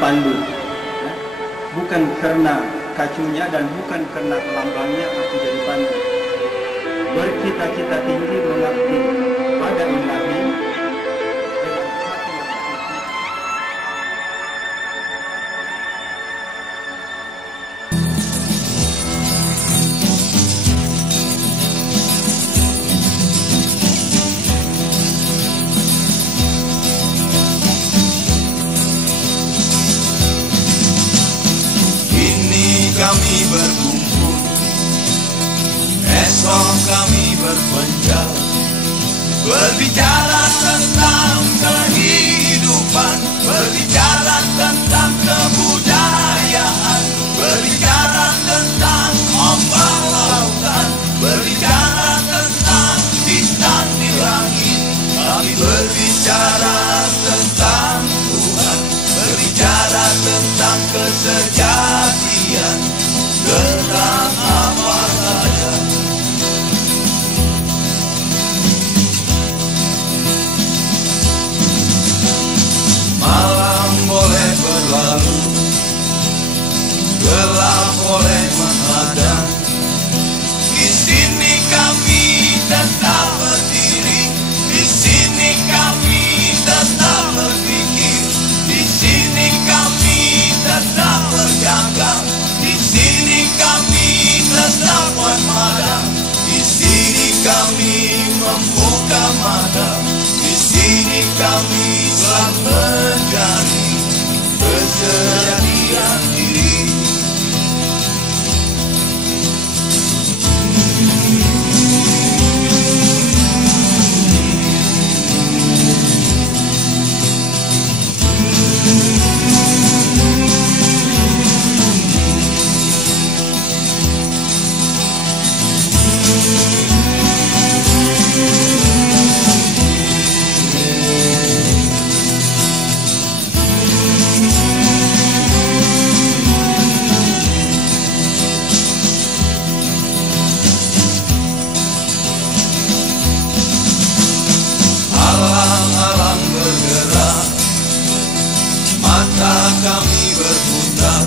pandu. Ya. Bukan karena kacunya dan bukan karena lambangnya aku jadi pandu. Bercita-cita tinggi mengabdi pada ilahi dengan hati yang suci. Kami berkumpul, esok kami berpencar, berbicara tentang kehidupan, berbicara tentang kebudayaan, berbicara tentang ombak lautan, berbicara tentang bintang di langit. Kami berbicara tentang Tuhan, berbicara tentang kesejatian, tentang apa saja. Malam boleh berlalu, gelap boleh menghadang, di sini kami tetap berdiri, di sini kami tetap berpikir, di sini kami tetap berjaga, di sini kami tetap waspada, di sini kami membuka mata, di sini kami selalu mencari kesejatian diri. Alang-alang bergerak, mata kami berputar,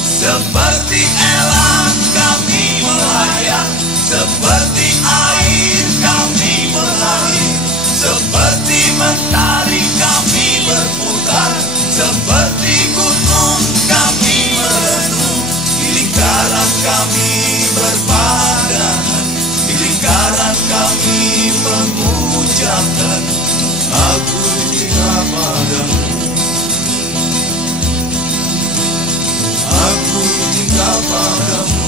seperti elang kami melayang, seperti air kami mengalir, seperti mentari kami berputar, seperti gunung kami merenung, di lingkaran kami berpandangan, di lingkaran kami mengucapkan, aku cinta padamu, aku cinta padamu.